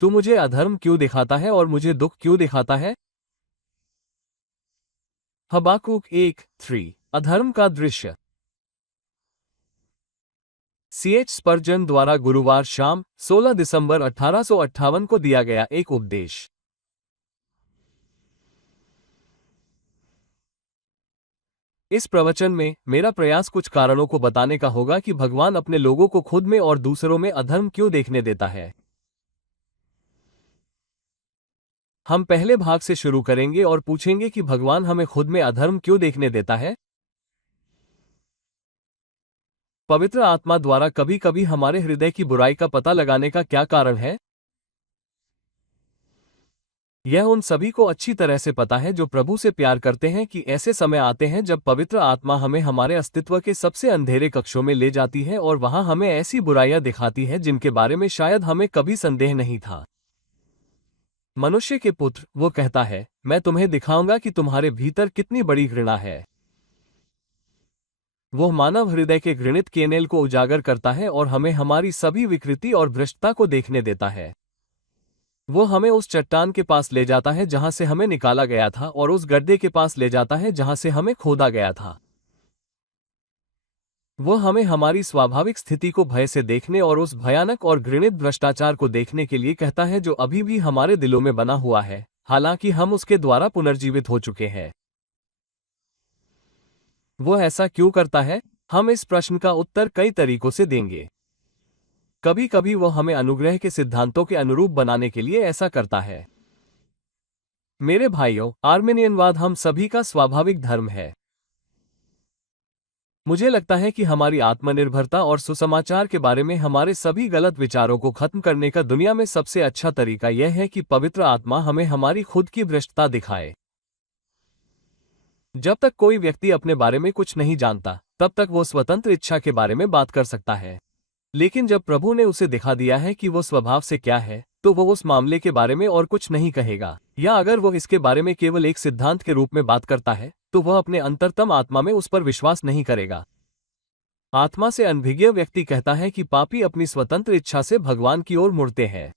तू मुझे अधर्म क्यों दिखाता है और मुझे दुख क्यों दिखाता है? हबाकुक 1:3 अधर्म का दृश्य। C.H. स्पर्जन द्वारा गुरुवार शाम 16 दिसंबर 1858 को दिया गया एक उपदेश। इस प्रवचन में मेरा प्रयास कुछ कारणों को बताने का होगा कि भगवान अपने लोगों को खुद में और दूसरों में अधर्म क्यों देखने देता है। हम पहले भाग से शुरू करेंगे और पूछेंगे कि भगवान हमें खुद में अधर्म क्यों देखने देता है। पवित्र आत्मा द्वारा कभी कभी हमारे हृदय की बुराई का पता लगाने का क्या कारण है? यह उन सभी को अच्छी तरह से पता है जो प्रभु से प्यार करते हैं कि ऐसे समय आते हैं जब पवित्र आत्मा हमें हमारे अस्तित्व के सबसे अंधेरे कक्षों में ले जाती है और वहां हमें ऐसी बुराइयां दिखाती है जिनके बारे में शायद हमें कभी संदेह नहीं था। मनुष्य के पुत्र, वो कहता है, मैं तुम्हें दिखाऊंगा कि तुम्हारे भीतर कितनी बड़ी घृणा है। वो मानव हृदय के घृणित केनेल को उजागर करता है और हमें हमारी सभी विकृति और भ्रष्टता को देखने देता है। वो हमें उस चट्टान के पास ले जाता है जहां से हमें निकाला गया था और उस गड्ढे के पास ले जाता है जहां से हमें खोदा गया था। वो हमें हमारी स्वाभाविक स्थिति को भय से देखने और उस भयानक और घृणित भ्रष्टाचार को देखने के लिए कहता है जो अभी भी हमारे दिलों में बना हुआ है, हालांकि हम उसके द्वारा पुनर्जीवित हो चुके हैं। वो ऐसा क्यों करता है? हम इस प्रश्न का उत्तर कई तरीकों से देंगे। कभी कभी वो हमें अनुग्रह के सिद्धांतों के अनुरूप बनाने के लिए ऐसा करता है। मेरे भाइयों, आर्मेनियनवाद हम सभी का स्वाभाविक धर्म है। मुझे लगता है कि हमारी आत्मनिर्भरता और सुसमाचार के बारे में हमारे सभी गलत विचारों को खत्म करने का दुनिया में सबसे अच्छा तरीका यह है कि पवित्र आत्मा हमें हमारी खुद की भ्रष्टता दिखाए। जब तक कोई व्यक्ति अपने बारे में कुछ नहीं जानता, तब तक वो स्वतंत्र इच्छा के बारे में बात कर सकता है। लेकिन जब प्रभु ने उसे दिखा दिया है कि वो स्वभाव से क्या है, तो वो उस मामले के बारे में और कुछ नहीं कहेगा, या अगर वो इसके बारे में केवल एक सिद्धांत के रूप में बात करता है, तो वह अपने अंतरतम आत्मा में उस पर विश्वास नहीं करेगा। आत्मा से अनभिज्ञ व्यक्ति कहता है कि पापी अपनी स्वतंत्र इच्छा से भगवान की ओर मुड़ते हैं।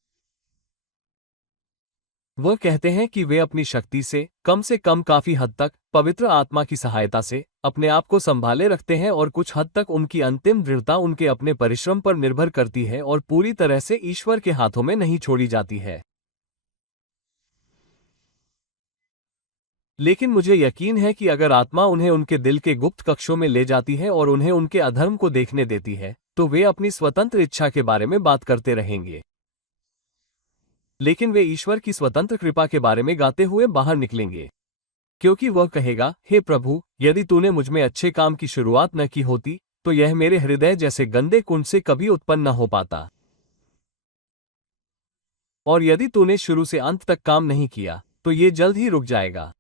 वह कहते हैं कि वे अपनी शक्ति से कम काफी हद तक पवित्र आत्मा की सहायता से अपने आप को संभाले रखते हैं और कुछ हद तक उनकी अंतिम दृढ़ता उनके अपने परिश्रम पर निर्भर करती है और पूरी तरह से ईश्वर के हाथों में नहीं छोड़ी जाती है। लेकिन मुझे यकीन है कि अगर आत्मा उन्हें उनके दिल के गुप्त कक्षों में ले जाती है और उन्हें उनके अधर्म को देखने देती है, तो वे अपनी स्वतंत्र इच्छा के बारे में बात करते रहेंगे। लेकिन वे ईश्वर की स्वतंत्र कृपा के बारे में गाते हुए बाहर निकलेंगे, क्योंकि वह कहेगा, हे प्रभु, यदि तूने मुझमें अच्छे काम की शुरुआत न की होती, तो यह मेरे हृदय जैसे गंदे कुंड से कभी उत्पन्न न हो पाता। और यदि तूने शुरू से अंत तक काम नहीं किया, तो ये जल्द ही रुक जाएगा।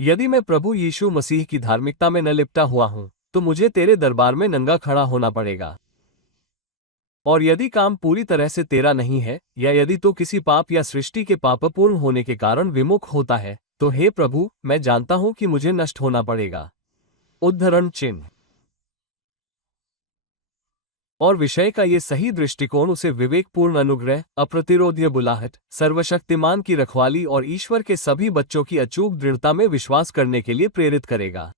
यदि मैं प्रभु यीशु मसीह की धार्मिकता में न लिपटा हुआ हूं, तो मुझे तेरे दरबार में नंगा खड़ा होना पड़ेगा। और यदि काम पूरी तरह से तेरा नहीं है, या यदि तो किसी पाप या सृष्टि के पापपूर्ण होने के कारण विमुख होता है, तो हे प्रभु, मैं जानता हूं कि मुझे नष्ट होना पड़ेगा। उद्धरण चिन्ह। और विषय का ये सही दृष्टिकोण उसे विवेकपूर्ण अनुग्रह, अप्रतिरोध्य बुलाहट, सर्वशक्तिमान की रखवाली और ईश्वर के सभी बच्चों की अचूक दृढ़ता में विश्वास करने के लिए प्रेरित करेगा।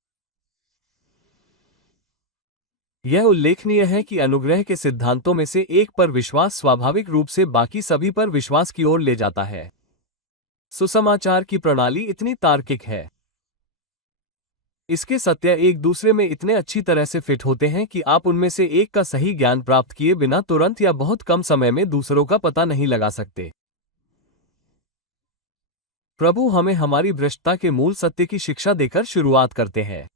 यह उल्लेखनीय है कि अनुग्रह के सिद्धांतों में से एक पर विश्वास स्वाभाविक रूप से बाकी सभी पर विश्वास की ओर ले जाता है। सुसमाचार की प्रणाली इतनी तार्किक है। इसके सत्य एक दूसरे में इतने अच्छी तरह से फिट होते हैं कि आप उनमें से एक का सही ज्ञान प्राप्त किए बिना तुरंत या बहुत कम समय में दूसरों का पता नहीं लगा सकते। प्रभु हमें हमारी भ्रष्टता के मूल सत्य की शिक्षा देकर शुरुआत करते हैं।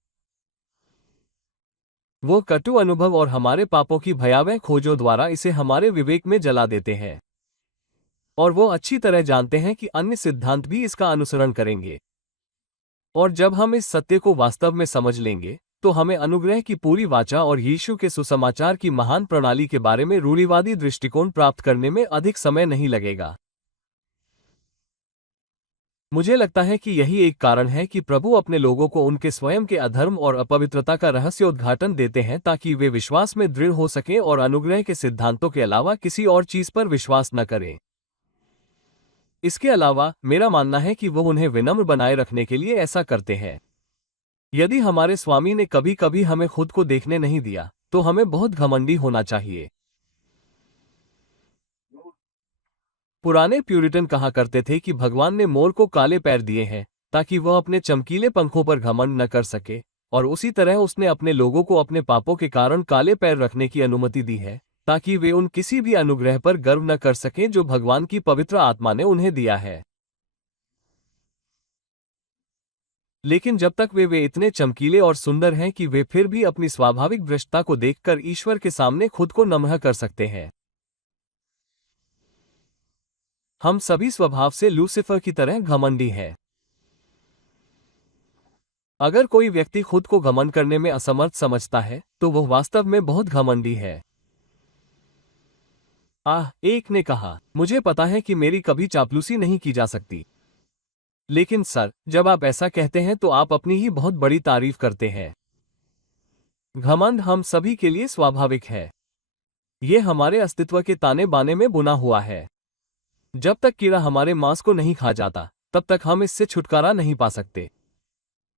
वो कटु अनुभव और हमारे पापों की भयावह खोजों द्वारा इसे हमारे विवेक में जला देते हैं। और वो अच्छी तरह जानते हैं कि अन्य सिद्धांत भी इसका अनुसरण करेंगे। और जब हम इस सत्य को वास्तव में समझ लेंगे, तो हमें अनुग्रह की पूरी वाचा और यीशु के सुसमाचार की महान प्रणाली के बारे में रूढ़िवादी दृष्टिकोण प्राप्त करने में अधिक समय नहीं लगेगा। मुझे लगता है कि यही एक कारण है कि प्रभु अपने लोगों को उनके स्वयं के अधर्म और अपवित्रता का रहस्योद्घाटन देते हैं ताकि वे विश्वास में दृढ़ हो सकें और अनुग्रह के सिद्धांतों के अलावा किसी और चीज पर विश्वास न करें। इसके अलावा मेरा मानना है कि वो उन्हें विनम्र बनाए रखने के लिए ऐसा करते हैं। यदि हमारे स्वामी ने कभी कभी हमें खुद को देखने नहीं दिया तो हमें बहुत घमंडी होना चाहिए। पुराने प्यूरिटन कहा करते थे कि भगवान ने मोर को काले पैर दिए हैं ताकि वह अपने चमकीले पंखों पर घमंड न कर सके, और उसी तरह उसने अपने लोगों को अपने पापों के कारण काले पैर रखने की अनुमति दी है ताकि वे उन किसी भी अनुग्रह पर गर्व न कर सकें जो भगवान की पवित्र आत्मा ने उन्हें दिया है। लेकिन जब तक वे इतने चमकीले और सुंदर हैं कि वे फिर भी अपनी स्वाभाविक भ्रष्टता को देखकर ईश्वर के सामने खुद को नम्र कर सकते हैं। हम सभी स्वभाव से लूसीफर की तरह घमंडी हैं। अगर कोई व्यक्ति खुद को घमंड करने में असमर्थ समझता है तो वह वास्तव में बहुत घमंडी है। एक ने कहा, मुझे पता है कि मेरी कभी चापलूसी नहीं की जा सकती। लेकिन सर, जब आप ऐसा कहते हैं तो आप अपनी ही बहुत बड़ी तारीफ करते हैं। घमंड हम सभी के लिए स्वाभाविक है। ये हमारे अस्तित्व के ताने बाने में बुना हुआ है। जब तक कीड़ा हमारे मांस को नहीं खा जाता तब तक हम इससे छुटकारा नहीं पा सकते।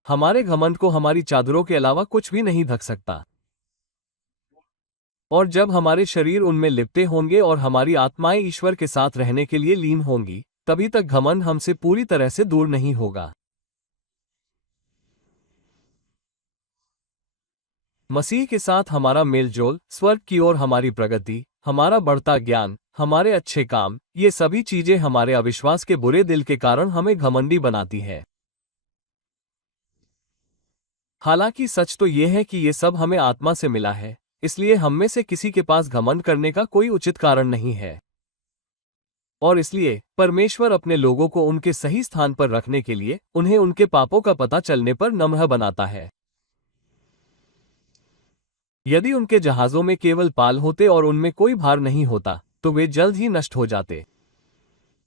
हमारे घमंड को हमारी चादरों के अलावा कुछ भी नहीं ढक सकता। और जब हमारे शरीर उनमें लिपटे होंगे और हमारी आत्माएं ईश्वर के साथ रहने के लिए लीन होंगी, तभी तक घमंड हमसे पूरी तरह से दूर नहीं होगा। मसीह के साथ हमारा मेलजोल, स्वर्ग की ओर हमारी प्रगति, हमारा बढ़ता ज्ञान, हमारे अच्छे काम, ये सभी चीजें हमारे अविश्वास के बुरे दिल के कारण हमें घमंडी बनाती है। हालांकि सच तो यह है कि ये सब हमें आत्मा से मिला है, इसलिए हम में से किसी के पास घमंड करने का कोई उचित कारण नहीं है। और इसलिए परमेश्वर अपने लोगों को उनके सही स्थान पर रखने के लिए उन्हें उनके पापों का पता चलने पर नम्र बनाता है। यदि उनके जहाजों में केवल पाल होते और उनमें कोई भार नहीं होता तो वे जल्द ही नष्ट हो जाते।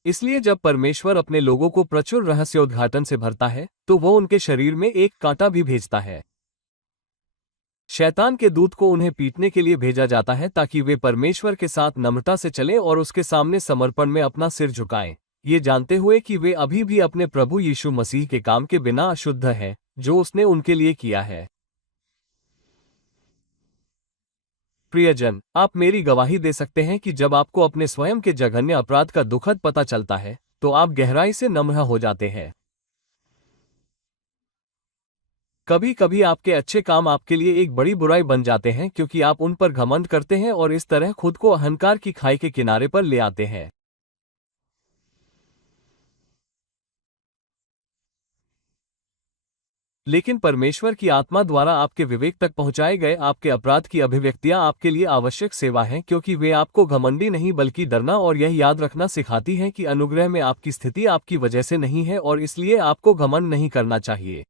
इसलिए जब परमेश्वर अपने लोगों को प्रचुर रहस्योद्घाटन से भरता है तो वो उनके शरीर में एक कांटा भी भेजता है। शैतान के दूत को उन्हें पीटने के लिए भेजा जाता है ताकि वे परमेश्वर के साथ नम्रता से चलें और उसके सामने समर्पण में अपना सिर झुकाएं, ये जानते हुए कि वे अभी भी अपने प्रभु यीशु मसीह के काम के बिना अशुद्ध हैं जो उसने उनके लिए किया है। प्रियजन, आप मेरी गवाही दे सकते हैं कि जब आपको अपने स्वयं के जघन्य अपराध का दुखद पता चलता है तो आप गहराई से नम्र हो जाते हैं। कभी कभी आपके अच्छे काम आपके लिए एक बड़ी बुराई बन जाते हैं क्योंकि आप उन पर घमंड करते हैं और इस तरह खुद को अहंकार की खाई के किनारे पर ले आते हैं। लेकिन परमेश्वर की आत्मा द्वारा आपके विवेक तक पहुंचाए गए आपके अपराध की अभिव्यक्तियां आपके लिए आवश्यक सेवा हैं क्योंकि वे आपको घमंडी नहीं बल्कि डरना और यह याद रखना सिखाती हैं कि अनुग्रह में आपकी स्थिति आपकी वजह से नहीं है और इसलिए आपको घमंड नहीं करना चाहिए।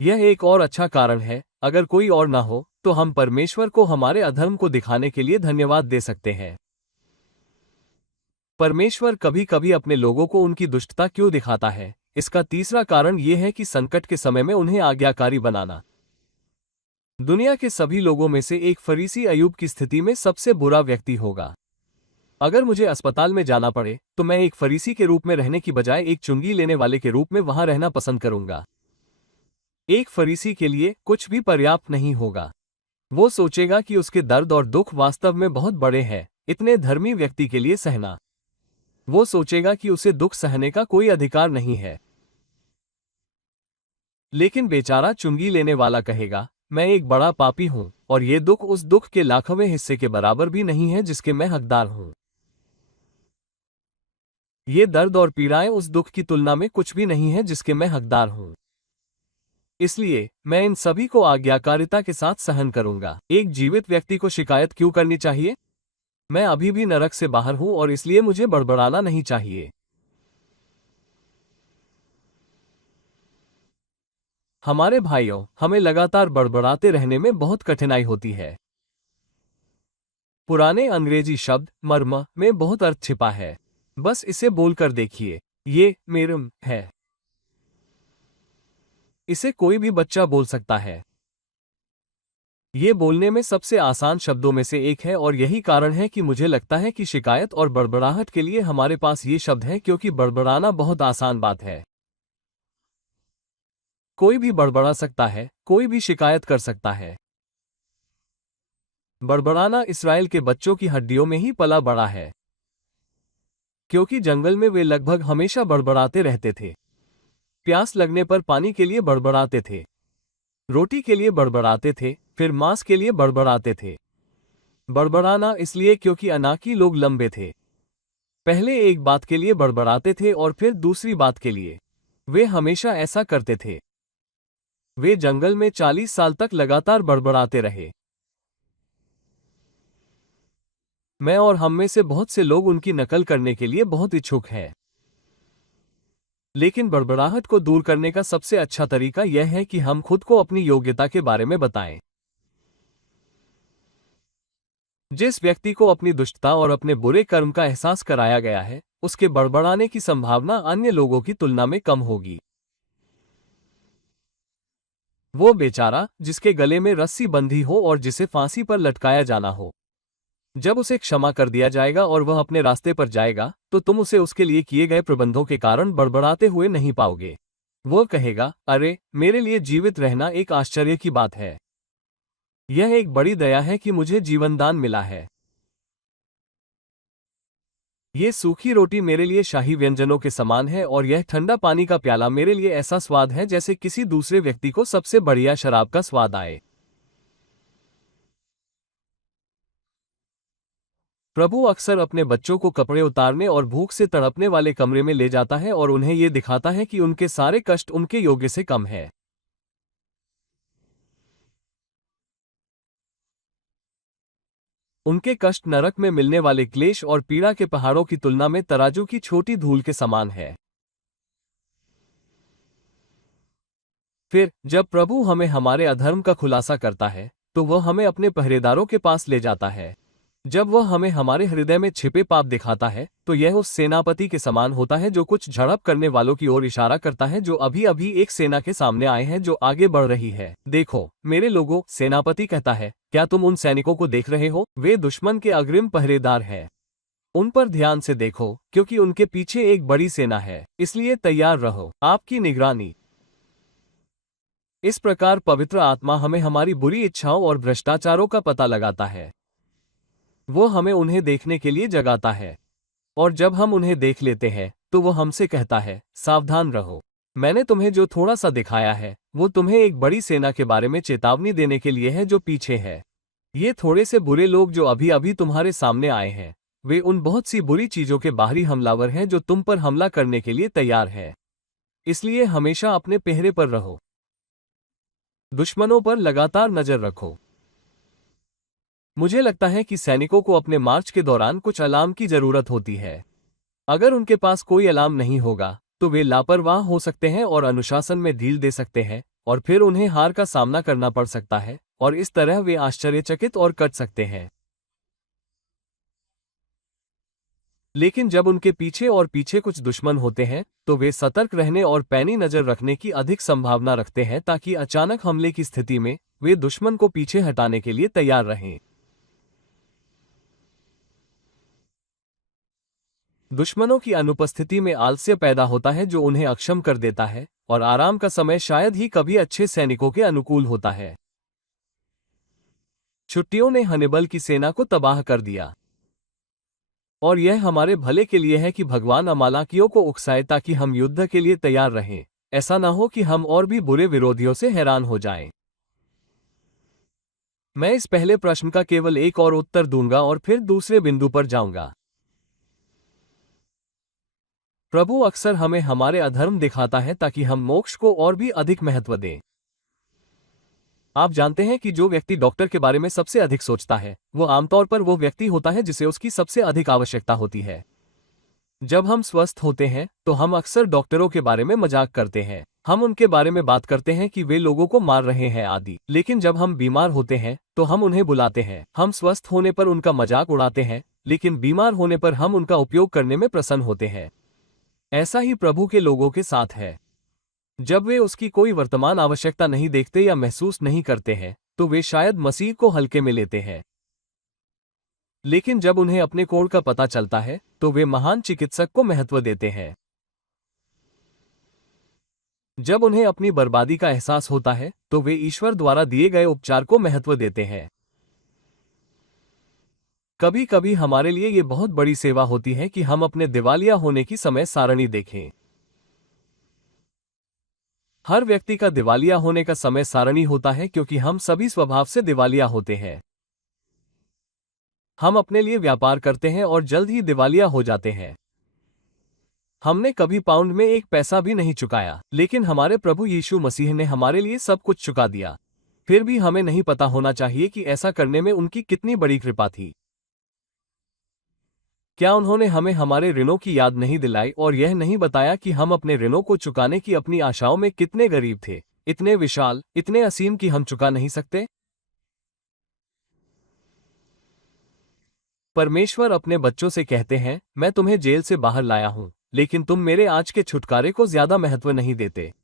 यह एक और अच्छा कारण है, अगर कोई और ना हो तो हम परमेश्वर को हमारे अधर्म को दिखाने के लिए धन्यवाद दे सकते हैं। परमेश्वर कभी कभी अपने लोगों को उनकी दुष्टता क्यों दिखाता है, इसका तीसरा कारण यह है कि संकट के समय में उन्हें आज्ञाकारी बनाना। दुनिया के सभी लोगों में से एक फरीसी अय्यूब की स्थिति में सबसे बुरा व्यक्ति होगा। अगर मुझे अस्पताल में जाना पड़े तो मैं एक फरीसी के रूप में रहने की बजाय एक चुंगी लेने वाले के रूप में वहां रहना पसंद करूंगा। एक फरीसी के लिए कुछ भी पर्याप्त नहीं होगा। वो सोचेगा कि उसके दर्द और दुख वास्तव में बहुत बड़े हैं, इतने धर्मी व्यक्ति के लिए सहना। वो सोचेगा कि उसे दुख सहने का कोई अधिकार नहीं है। लेकिन बेचारा चुंगी लेने वाला कहेगा, मैं एक बड़ा पापी हूं और ये दुख उस दुख के लाखवें हिस्से के बराबर भी नहीं है जिसके मैं हकदार हूं। ये दर्द और पीड़ाएं उस दुख की तुलना में कुछ भी नहीं है जिसके मैं हकदार हूं। इसलिए मैं इन सभी को आज्ञाकारिता के साथ सहन करूंगा। एक जीवित व्यक्ति को शिकायत क्यों करनी चाहिए? मैं अभी भी नरक से बाहर हूं और इसलिए मुझे बड़बड़ाना नहीं चाहिए। हमारे भाइयों, हमें लगातार बड़बड़ाते रहने में बहुत कठिनाई होती है। पुराने अंग्रेजी शब्द मर्म में बहुत अर्थ छिपा है। बस इसे बोलकर देखिए, ये मेरम है। इसे कोई भी बच्चा बोल सकता है। ये बोलने में सबसे आसान शब्दों में से एक है और यही कारण है कि मुझे लगता है कि शिकायत और बड़बड़ाहट के लिए हमारे पास ये शब्द है, क्योंकि बड़बड़ाना बहुत आसान बात है। कोई भी बड़बड़ा सकता है, कोई भी शिकायत कर सकता है। बड़बड़ाना इस्राएल के बच्चों की हड्डियों में ही पला बड़ा है, क्योंकि जंगल में वे लगभग हमेशा बड़बड़ाते रहते थे। प्यास लगने पर पानी के लिए बड़बड़ाते थे, रोटी के लिए बड़बड़ाते थे, फिर मांस के लिए बड़बड़ाते थे। बड़बड़ाना इसलिए क्योंकि अनाकी लोग लंबे थे। पहले एक बात के लिए बड़बड़ाते थे और फिर दूसरी बात के लिए। वे हमेशा ऐसा करते थे। वे जंगल में 40 साल तक लगातार बड़बड़ाते रहे। मैं और हम में से बहुत से लोग उनकी नकल करने के लिए बहुत इच्छुक हैं। लेकिन बड़बड़ाहट को दूर करने का सबसे अच्छा तरीका यह है कि हम खुद को अपनी योग्यता के बारे में बताएं। जिस व्यक्ति को अपनी दुष्टता और अपने बुरे कर्म का एहसास कराया गया है, उसके बड़बड़ाने की संभावना अन्य लोगों की तुलना में कम होगी। वो बेचारा जिसके गले में रस्सी बंधी हो और जिसे फांसी पर लटकाया जाना हो, जब उसे क्षमा कर दिया जाएगा और वह अपने रास्ते पर जाएगा, तो तुम उसे उसके लिए किए गए प्रबंधों के कारण बड़बड़ाते हुए नहीं पाओगे। वो कहेगा, अरे, मेरे लिए जीवित रहना एक आश्चर्य की बात है। यह एक बड़ी दया है कि मुझे जीवनदान मिला है। ये सूखी रोटी मेरे लिए शाही व्यंजनों के समान है और यह ठंडा पानी का प्याला मेरे लिए ऐसा स्वाद है जैसे किसी दूसरे व्यक्ति को सबसे बढ़िया शराब का स्वाद आए। प्रभु अक्सर अपने बच्चों को कपड़े उतारने और भूख से तड़पने वाले कमरे में ले जाता है और उन्हें ये दिखाता है कि उनके सारे कष्ट उनके योग्य से कम है। उनके कष्ट नरक में मिलने वाले क्लेश और पीड़ा के पहाड़ों की तुलना में तराजू की छोटी धूल के समान है। फिर जब प्रभु हमें हमारे अधर्म का खुलासा करता है, तो वह हमें अपने पहरेदारों के पास ले जाता है। जब वह हमें हमारे हृदय में छिपे पाप दिखाता है, तो यह उस सेनापति के समान होता है जो कुछ झड़प करने वालों की ओर इशारा करता है जो अभी अभी एक सेना के सामने आए हैं जो आगे बढ़ रही है। देखो मेरे लोगों, सेनापति कहता है, क्या तुम उन सैनिकों को देख रहे हो? वे दुश्मन के अग्रिम पहरेदार हैं। उन पर ध्यान से देखो, क्योंकि उनके पीछे एक बड़ी सेना है, इसलिए तैयार रहो। आपकी निगरानी। इस प्रकार पवित्र आत्मा हमें हमारी बुरी इच्छाओं और भ्रष्टाचारों का पता लगाता है। वो हमें उन्हें देखने के लिए जगाता है, और जब हम उन्हें देख लेते हैं तो वो हमसे कहता है, सावधान रहो। मैंने तुम्हें जो थोड़ा सा दिखाया है वो तुम्हें एक बड़ी सेना के बारे में चेतावनी देने के लिए है जो पीछे है। ये थोड़े से बुरे लोग जो अभी अभी तुम्हारे सामने आए हैं, वे उन बहुत सी बुरी चीजों के बाहरी हमलावर हैं जो तुम पर हमला करने के लिए तैयार है। इसलिए हमेशा अपने पहरे पर रहो। दुश्मनों पर लगातार नजर रखो। मुझे लगता है कि सैनिकों को अपने मार्च के दौरान कुछ अलार्म की जरूरत होती है। अगर उनके पास कोई अलार्म नहीं होगा तो वे लापरवाह हो सकते हैं और अनुशासन में ढील दे सकते हैं, और फिर उन्हें हार का सामना करना पड़ सकता है, और इस तरह वे आश्चर्यचकित और कट सकते हैं। लेकिन जब उनके पीछे और पीछे कुछ दुश्मन होते हैं, तो वे सतर्क रहने और पैनी नजर रखने की अधिक संभावना रखते हैं ताकि अचानक हमले की स्थिति में वे दुश्मन को पीछे हटाने के लिए तैयार रहें। दुश्मनों की अनुपस्थिति में आलस्य पैदा होता है जो उन्हें अक्षम कर देता है, और आराम का समय शायद ही कभी अच्छे सैनिकों के अनुकूल होता है। छुट्टियों ने हन्निबल की सेना को तबाह कर दिया, और यह हमारे भले के लिए है कि भगवान अमालेकियों को उकसाए ताकि हम युद्ध के लिए तैयार रहें। ऐसा ना हो कि हम और भी बुरे विरोधियों से हैरान हो जाएं। मैं इस पहले प्रश्न का केवल एक और उत्तर दूंगा और फिर दूसरे बिंदु पर जाऊंगा। प्रभु अक्सर हमें हमारे अधर्म दिखाता है ताकि हम मोक्ष को और भी अधिक महत्व दें। आप जानते हैं कि जो व्यक्ति डॉक्टर के बारे में सबसे अधिक सोचता है, वो आमतौर पर वो व्यक्ति होता है जिसे उसकी सबसे अधिक आवश्यकता होती है। जब हम स्वस्थ होते हैं तो हम अक्सर डॉक्टरों के बारे में मजाक करते हैं। हम उनके बारे में बात करते हैं कि वे लोगों को मार रहे हैं आदि। लेकिन जब हम बीमार होते हैं तो हम उन्हें बुलाते हैं। हम स्वस्थ होने पर उनका मजाक उड़ाते हैं, लेकिन बीमार होने पर हम उनका उपयोग करने में प्रसन्न होते हैं। ऐसा ही प्रभु के लोगों के साथ है। जब वे उसकी कोई वर्तमान आवश्यकता नहीं देखते या महसूस नहीं करते हैं, तो वे शायद मसीह को हल्के में लेते हैं। लेकिन जब उन्हें अपने कोण का पता चलता है, तो वे महान चिकित्सक को महत्व देते हैं। जब उन्हें अपनी बर्बादी का एहसास होता है, तो वे ईश्वर द्वारा दिए गए उपचार को महत्व देते हैं। कभी कभी हमारे लिए ये बहुत बड़ी सेवा होती है कि हम अपने दिवालिया होने की समय सारणी देखें। हर व्यक्ति का दिवालिया होने का समय सारणी होता है, क्योंकि हम सभी स्वभाव से दिवालिया होते हैं। हम अपने लिए व्यापार करते हैं और जल्द ही दिवालिया हो जाते हैं। हमने कभी पाउंड में एक पैसा भी नहीं चुकाया, लेकिन हमारे प्रभु यीशु मसीह ने हमारे लिए सब कुछ चुका दिया। फिर भी हमें नहीं पता होना चाहिए कि ऐसा करने में उनकी कितनी बड़ी कृपा थी। क्या उन्होंने हमें हमारे ऋणों की याद नहीं दिलाई और यह नहीं बताया कि हम अपने ऋणों को चुकाने की अपनी आशाओं में कितने गरीब थे, इतने विशाल, इतने असीम कि हम चुका नहीं सकते? परमेश्वर अपने बच्चों से कहते हैं, मैं तुम्हें जेल से बाहर लाया हूं, लेकिन तुम मेरे आज के छुटकारे को ज्यादा महत्व नहीं देते।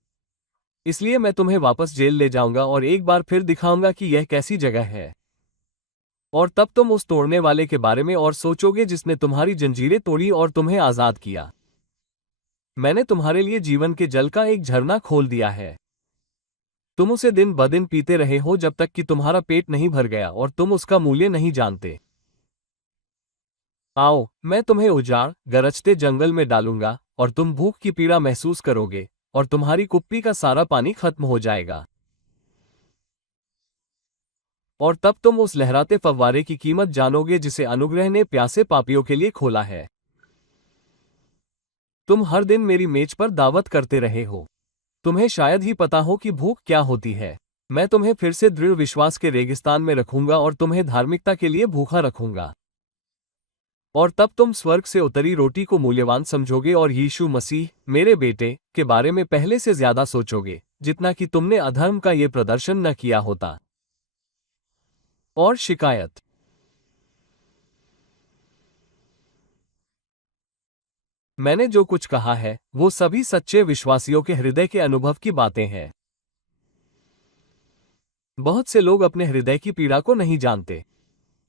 इसलिए मैं तुम्हें वापस जेल ले जाऊंगा और एक बार फिर दिखाऊंगा कि यह कैसी जगह है। और तब तुम उस तोड़ने वाले के बारे में और सोचोगे जिसने तुम्हारी जंजीरें तोड़ी और तुम्हें आजाद किया। मैंने तुम्हारे लिए जीवन के जल का एक झरना खोल दिया है। तुम उसे दिन ब दिन पीते रहे हो जब तक कि तुम्हारा पेट नहीं भर गया और तुम उसका मूल्य नहीं जानते। आओ, मैं तुम्हें उजाड़, गरजते जंगल में डालूंगा और तुम भूख की पीड़ा महसूस करोगे और तुम्हारी कुप्पी का सारा पानी खत्म हो जाएगा। और तब तुम उस लहराते फव्वारे की कीमत जानोगे जिसे अनुग्रह ने प्यासे पापियों के लिए खोला है। तुम हर दिन मेरी मेज पर दावत करते रहे हो। तुम्हें शायद ही पता हो कि भूख क्या होती है। मैं तुम्हें फिर से दृढ़ विश्वास के रेगिस्तान में रखूंगा और तुम्हें धार्मिकता के लिए भूखा रखूंगा। और तब तुम स्वर्ग से उतरी रोटी को मूल्यवान समझोगे और यीशु मसीह, मेरे बेटे, के बारे में पहले से ज्यादा सोचोगे, जितना कि तुमने अधर्म का ये प्रदर्शन न किया होता। और शिकायत। मैंने जो कुछ कहा है, वो सभी सच्चे विश्वासियों के हृदय के अनुभव की बातें हैं। बहुत से लोग अपने हृदय की पीड़ा को नहीं जानते,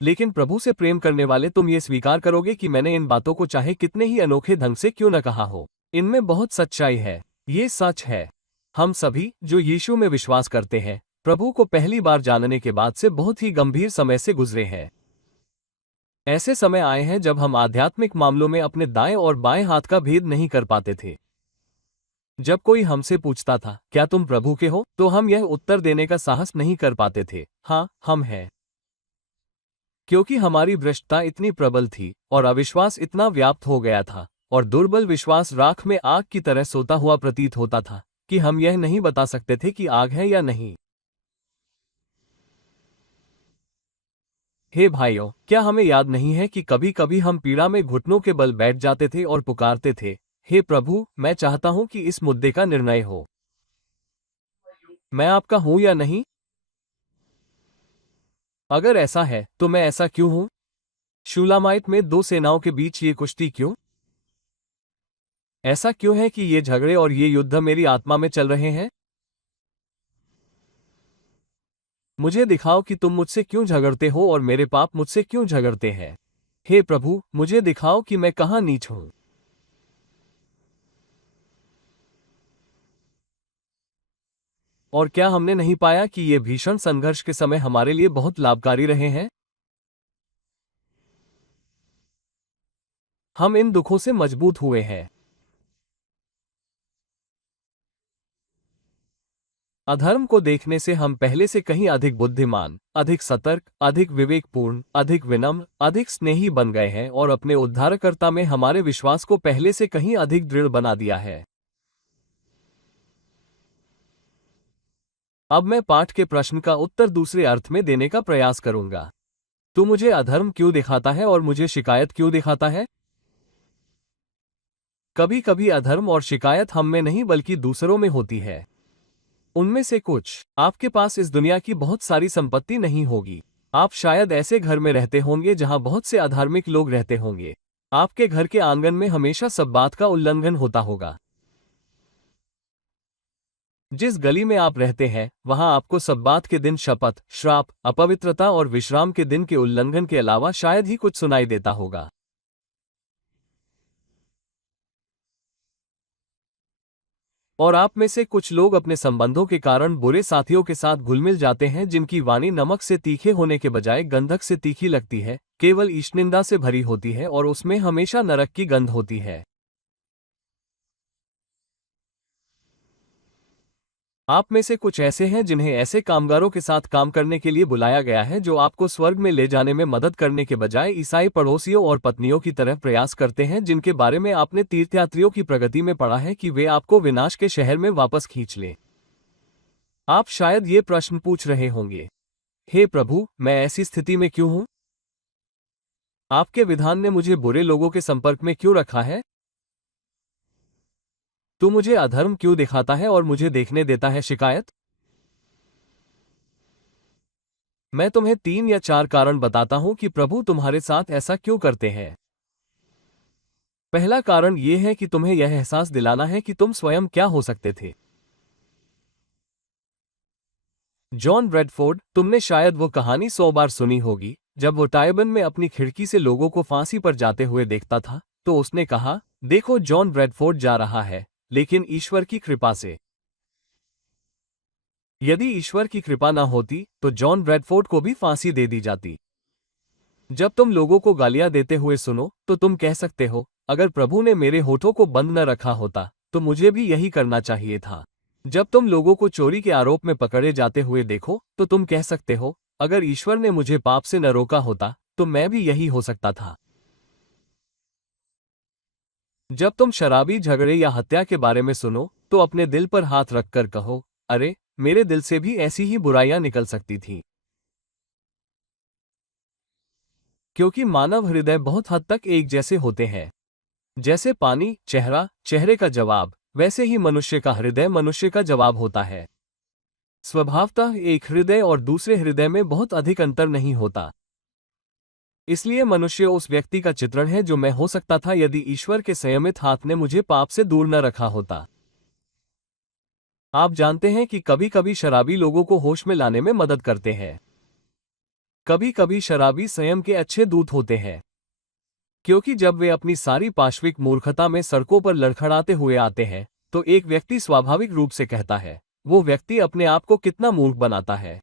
लेकिन प्रभु से प्रेम करने वाले तुम ये स्वीकार करोगे कि मैंने इन बातों को चाहे कितने ही अनोखे ढंग से क्यों न कहा हो, इनमें बहुत सच्चाई है। ये सच है। हम सभी जो यीशु में विश्वास करते हैं, प्रभु को पहली बार जानने के बाद से बहुत ही गंभीर समय से गुजरे हैं। ऐसे समय आए हैं जब हम आध्यात्मिक मामलों में अपने दाएं और बाएं हाथ का भेद नहीं कर पाते थे। जब कोई हमसे पूछता था, क्या तुम प्रभु के हो, तो हम यह उत्तर देने का साहस नहीं कर पाते थे, हाँ, हम हैं। क्योंकि हमारी भ्रष्टता इतनी प्रबल थी और अविश्वास इतना व्याप्त हो गया था और दुर्बल विश्वास राख में आग की तरह सोता हुआ प्रतीत होता था कि हम यह नहीं बता सकते थे कि आग है या नहीं। हे भाइयों, क्या हमें याद नहीं है कि कभी कभी हम पीड़ा में घुटनों के बल बैठ जाते थे और पुकारते थे, हे प्रभु, मैं चाहता हूं कि इस मुद्दे का निर्णय हो। मैं आपका हूं या नहीं? अगर ऐसा है, तो मैं ऐसा क्यों हूं? शूलामाइत में दो सेनाओं के बीच ये कुश्ती क्यों? ऐसा क्यों है कि ये झगड़े और ये युद्ध मेरी आत्मा में चल रहे हैं? मुझे दिखाओ कि तुम मुझसे क्यों झगड़ते हो और मेरे पाप मुझसे क्यों झगड़ते हैं। हे प्रभु, मुझे दिखाओ कि मैं कहाँ नीच हूं। और क्या हमने नहीं पाया कि ये भीषण संघर्ष के समय हमारे लिए बहुत लाभकारी रहे हैं? हम इन दुखों से मजबूत हुए हैं। अधर्म को देखने से हम पहले से कहीं अधिक बुद्धिमान, अधिक सतर्क, अधिक विवेकपूर्ण, अधिक विनम्र, अधिक स्नेही बन गए हैं और अपने उद्धारकर्ता में हमारे विश्वास को पहले से कहीं अधिक दृढ़ बना दिया है। अब मैं पाठ के प्रश्न का उत्तर दूसरे अर्थ में देने का प्रयास करूंगा। तू मुझे अधर्म क्यों दिखाता है और मुझे शिकायत क्यों दिखाता है? कभी कभी अधर्म और शिकायत हम में नहीं बल्कि दूसरों में होती है। उनमें से कुछ, आपके पास इस दुनिया की बहुत सारी संपत्ति नहीं होगी, आप शायद ऐसे घर में रहते होंगे जहां बहुत से अधार्मिक लोग रहते होंगे। आपके घर के आंगन में हमेशा सब्बात का उल्लंघन होता होगा। जिस गली में आप रहते हैं वहां आपको सब्बात के दिन शपथ, श्राप, अपवित्रता और विश्राम के दिन के उल्लंघन के अलावा शायद ही कुछ सुनाई देता होगा। और आप में से कुछ लोग अपने संबंधों के कारण बुरे साथियों के साथ घुल-मिल जाते हैं जिनकी वाणी नमक से तीखे होने के बजाय गंधक से तीखी लगती है, केवल ईशनिंदा से भरी होती है और उसमें हमेशा नरक की गंध होती है। आप में से कुछ ऐसे हैं जिन्हें ऐसे कामगारों के साथ काम करने के लिए बुलाया गया है जो आपको स्वर्ग में ले जाने में मदद करने के बजाय ईसाई पड़ोसियों और पत्नियों की तरह प्रयास करते हैं जिनके बारे में आपने तीर्थयात्रियों की प्रगति में पढ़ा है कि वे आपको विनाश के शहर में वापस खींच लें। आप शायद ये प्रश्न पूछ रहे होंगे, हे प्रभु, मैं ऐसी स्थिति में क्यों हूं? आपके विधान ने मुझे बुरे लोगों के संपर्क में क्यों रखा है? तू मुझे अधर्म क्यों दिखाता है और मुझे देखने देता है शिकायत? मैं तुम्हें 3 या 4 कारण बताता हूं कि प्रभु तुम्हारे साथ ऐसा क्यों करते हैं। पहला कारण यह है कि तुम्हें यह एहसास दिलाना है कि तुम स्वयं क्या हो सकते थे। जॉन ब्रैडफोर्ड, तुमने शायद वो कहानी 100 बार सुनी होगी। जब वो टाइबन में अपनी खिड़की से लोगों को फांसी पर जाते हुए देखता था तो उसने कहा, देखो जॉन ब्रैडफोर्ड जा रहा है, लेकिन ईश्वर की कृपा से। यदि ईश्वर की कृपा न होती तो जॉन ब्रैडफोर्ड को भी फांसी दे दी जाती। जब तुम लोगों को गालियां देते हुए सुनो तो तुम कह सकते हो, अगर प्रभु ने मेरे होठों को बंद न रखा होता तो मुझे भी यही करना चाहिए था। जब तुम लोगों को चोरी के आरोप में पकड़े जाते हुए देखो तो तुम कह सकते हो, अगर ईश्वर ने मुझे पाप से न रोका होता तो मैं भी यही हो सकता था। जब तुम शराबी, झगड़े या हत्या के बारे में सुनो तो अपने दिल पर हाथ रखकर कहो, अरे, मेरे दिल से भी ऐसी ही बुराइयां निकल सकती थीं। क्योंकि मानव हृदय बहुत हद तक एक जैसे होते हैं। जैसे पानी, चेहरा, चेहरे का जवाब, वैसे ही मनुष्य का हृदय मनुष्य का जवाब होता है। स्वभावतः एक हृदय और दूसरे हृदय में बहुत अधिक अंतर नहीं होता। इसलिए मनुष्य उस व्यक्ति का चित्रण है जो मैं हो सकता था यदि ईश्वर के संयमित हाथ ने मुझे पाप से दूर न रखा होता। आप जानते हैं कि कभी कभी शराबी लोगों को होश में लाने में मदद करते हैं। कभी कभी शराबी संयम के अच्छे दूत होते हैं, क्योंकि जब वे अपनी सारी पाश्विक मूर्खता में सड़कों पर लड़खड़ाते हुए आते हैं तो एक व्यक्ति स्वाभाविक रूप से कहता है, वो व्यक्ति अपने आप को कितना मूर्ख बनाता है,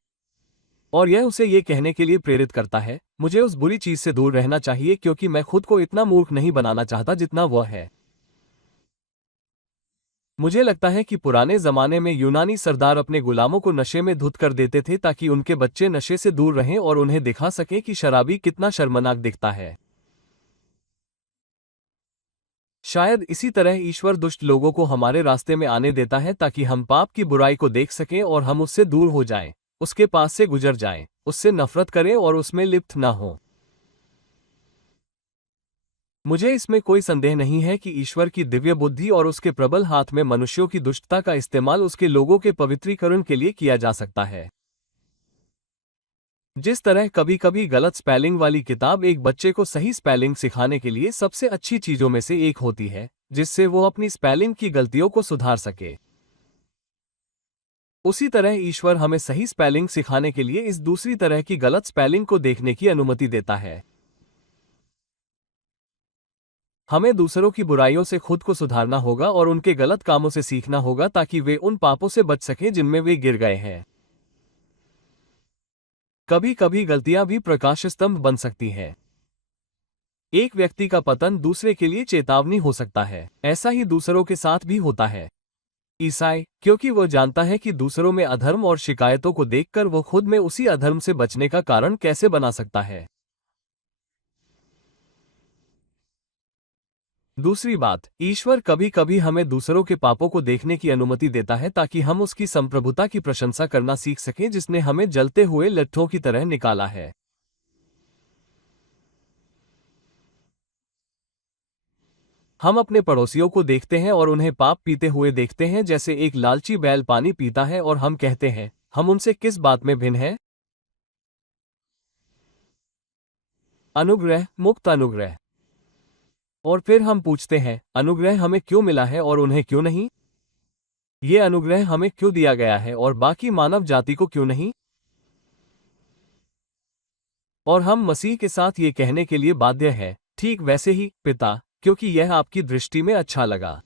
और यह उसे ये कहने के लिए प्रेरित करता है, मुझे उस बुरी चीज से दूर रहना चाहिए क्योंकि मैं खुद को इतना मूर्ख नहीं बनाना चाहता जितना वह है। मुझे लगता है कि पुराने जमाने में यूनानी सरदार अपने गुलामों को नशे में धुत कर देते थे ताकि उनके बच्चे नशे से दूर रहें और उन्हें दिखा सकें कि शराबी कितना शर्मनाक दिखता है। शायद इसी तरह ईश्वर दुष्ट लोगों को हमारे रास्ते में आने देता है ताकि हम पाप की बुराई को देख सकें और हम उससे दूर हो जाएं, उसके पास से गुजर जाएं, उससे नफरत करें और उसमें लिप्त न हों। मुझे इसमें कोई संदेह नहीं है कि ईश्वर की दिव्य बुद्धि और उसके प्रबल हाथ में मनुष्यों की दुष्टता का इस्तेमाल उसके लोगों के पवित्रीकरण के लिए किया जा सकता है। जिस तरह कभी कभी गलत स्पेलिंग वाली किताब एक बच्चे को सही स्पेलिंग सिखाने के लिए सबसे अच्छी चीजों में से एक होती है, जिससे वो अपनी स्पेलिंग की गलतियों को सुधार सके, उसी तरह ईश्वर हमें सही स्पेलिंग सिखाने के लिए इस दूसरी तरह की गलत स्पेलिंग को देखने की अनुमति देता है। हमें दूसरों की बुराइयों से खुद को सुधारना होगा और उनके गलत कामों से सीखना होगा ताकि वे उन पापों से बच सकें जिनमें वे गिर गए हैं। कभी कभी गलतियां भी प्रकाश स्तंभ बन सकती हैं। एक व्यक्ति का पतन दूसरे के लिए चेतावनी हो सकता है। ऐसा ही दूसरों के साथ भी होता है। ईसाई, क्योंकि वो जानता है कि दूसरों में अधर्म और शिकायतों को देखकर वो खुद में उसी अधर्म से बचने का कारण कैसे बना सकता है। दूसरी बात, ईश्वर कभी कभी हमें दूसरों के पापों को देखने की अनुमति देता है ताकि हम उसकी संप्रभुता की प्रशंसा करना सीख सकें जिसने हमें जलते हुए लट्ठों की तरह निकाला है। हम अपने पड़ोसियों को देखते हैं और उन्हें पाप पीते हुए देखते हैं जैसे एक लालची बैल पानी पीता है और हम कहते हैं, हम उनसे किस बात में भिन्न हैं? अनुग्रह, मुक्त अनुग्रह। और फिर हम पूछते हैं, अनुग्रह हमें क्यों मिला है और उन्हें क्यों नहीं? ये अनुग्रह हमें क्यों दिया गया है और बाकी मानव जाति को क्यों नहीं? और हम मसीह के साथ ये कहने के लिए बाध्य हैं, ठीक वैसे ही, पिता, क्योंकि यह आपकी दृष्टि में अच्छा लगा।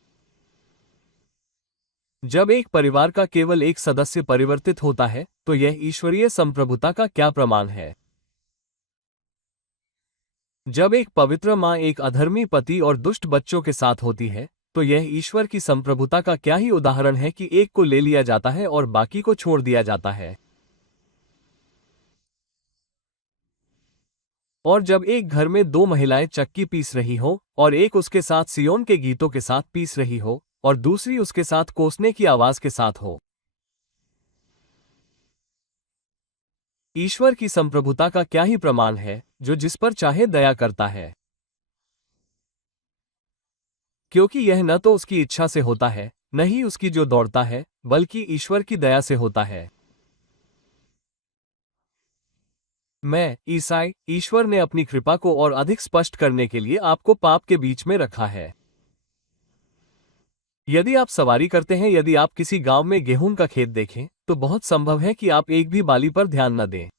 जब एक परिवार का केवल एक सदस्य परिवर्तित होता है, तो यह ईश्वरीय संप्रभुता का क्या प्रमाण है? जब एक पवित्र माँ एक अधर्मी पति और दुष्ट बच्चों के साथ होती है, तो यह ईश्वर की संप्रभुता का क्या ही उदाहरण है कि एक को ले लिया जाता है और बाकी को छोड़ दिया जाता है। और जब एक घर में दो महिलाएं चक्की पीस रही हो और एक उसके साथ सियोन के गीतों के साथ पीस रही हो और दूसरी उसके साथ कोसने की आवाज के साथ हो, ईश्वर की संप्रभुता का क्या ही प्रमाण है, जो जिस पर चाहे दया करता है। क्योंकि यह न तो उसकी इच्छा से होता है, न ही उसकी जो दौड़ता है, बल्कि ईश्वर की दया से होता है। मैं, ईसाई, ईश्वर ने अपनी कृपा को और अधिक स्पष्ट करने के लिए आपको पाप के बीच में रखा है। यदि आप सवारी करते हैं, यदि आप किसी गांव में गेहूं का खेत देखें, तो बहुत संभव है कि आप एक भी बाली पर ध्यान न दें।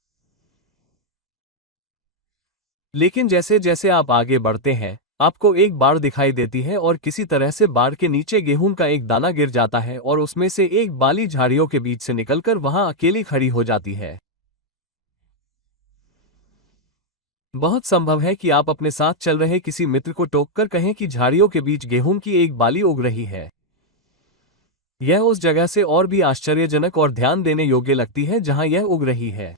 लेकिन जैसे जैसे आप आगे बढ़ते हैं, आपको एक बाड़ दिखाई देती है और किसी तरह से बाड़ के नीचे गेहूं का एक दाना गिर जाता है और उसमें से एक बाली झाड़ियों के बीच से निकलकर वहां अकेली खड़ी हो जाती है। बहुत संभव है कि आप अपने साथ चल रहे किसी मित्र को टोककर कहें कि झाड़ियों के बीच गेहूं की एक बाली उग रही है। यह उस जगह से और भी आश्चर्यजनक और ध्यान देने योग्य लगती है जहां यह उग रही है।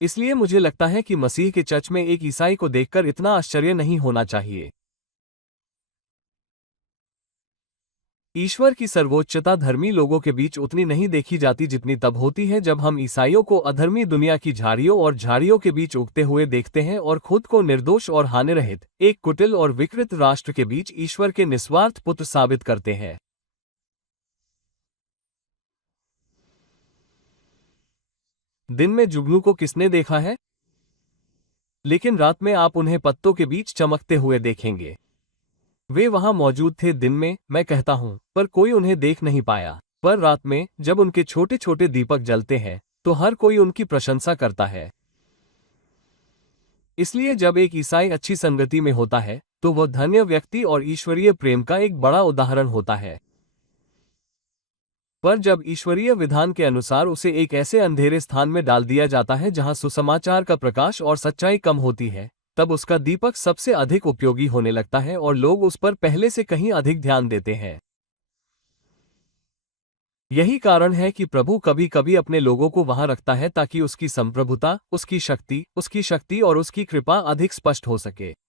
इसलिए मुझे लगता है कि मसीह के चर्च में एक ईसाई को देखकर इतना आश्चर्य नहीं होना चाहिए। ईश्वर की सर्वोच्चता धर्मी लोगों के बीच उतनी नहीं देखी जाती जितनी तब होती है जब हम ईसाइयों को अधर्मी दुनिया की झाड़ियों और झाड़ियों के बीच उगते हुए देखते हैं और खुद को निर्दोष और हानिरहित एक कुटिल और विकृत राष्ट्र के बीच ईश्वर के निस्वार्थ पुत्र साबित करते हैं। दिन में जुगनू को किसने देखा है? लेकिन रात में आप उन्हें पत्तों के बीच चमकते हुए देखेंगे। वे वहां मौजूद थे दिन में, मैं कहता हूं, पर कोई उन्हें देख नहीं पाया। पर रात में, जब उनके छोटे छोटे दीपक जलते हैं, तो हर कोई उनकी प्रशंसा करता है। इसलिए जब एक ईसाई अच्छी संगति में होता है, तो वह धन्य व्यक्ति और ईश्वरीय प्रेम का एक बड़ा उदाहरण होता है। पर जब ईश्वरीय विधान के अनुसार उसे एक ऐसे अंधेरे स्थान में डाल दिया जाता है जहां सुसमाचार का प्रकाश और सच्चाई कम होती है, तब उसका दीपक सबसे अधिक उपयोगी होने लगता है और लोग उस पर पहले से कहीं अधिक ध्यान देते हैं। यही कारण है कि प्रभु कभी कभी अपने लोगों को वहां रखता है ताकि उसकी संप्रभुता, उसकी शक्ति और उसकी कृपा अधिक स्पष्ट हो सके।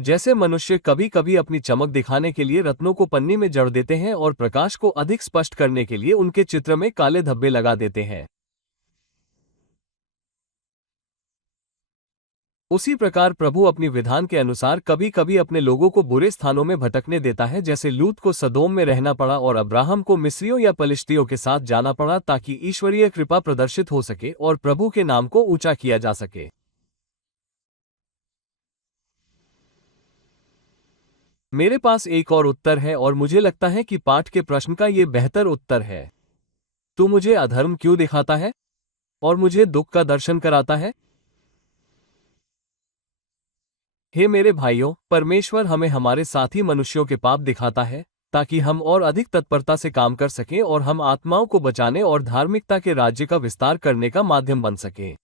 जैसे मनुष्य कभी कभी अपनी चमक दिखाने के लिए रत्नों को पन्नी में जड़ देते हैं और प्रकाश को अधिक स्पष्ट करने के लिए उनके चित्र में काले धब्बे लगा देते हैं। उसी प्रकार प्रभु अपनी विधान के अनुसार कभी कभी अपने लोगों को बुरे स्थानों में भटकने देता है, जैसे लूत को सदोम में रहना पड़ा और अब्राहम को मिस्रियों या पलिश्तियों के साथ जाना पड़ा ताकि ईश्वरीय कृपा प्रदर्शित हो सके और प्रभु के नाम को ऊंचा किया जा सके। मेरे पास एक और उत्तर है और मुझे लगता है कि पाठ के प्रश्न का ये बेहतर उत्तर है। तू मुझे अधर्म क्यों दिखाता है और मुझे दुख का दर्शन कराता है? हे मेरे भाइयों, परमेश्वर हमें हमारे साथी मनुष्यों के पाप दिखाता है ताकि हम और अधिक तत्परता से काम कर सकें और हम आत्माओं को बचाने और धार्मिकता के राज्य का विस्तार करने का माध्यम बन सकें।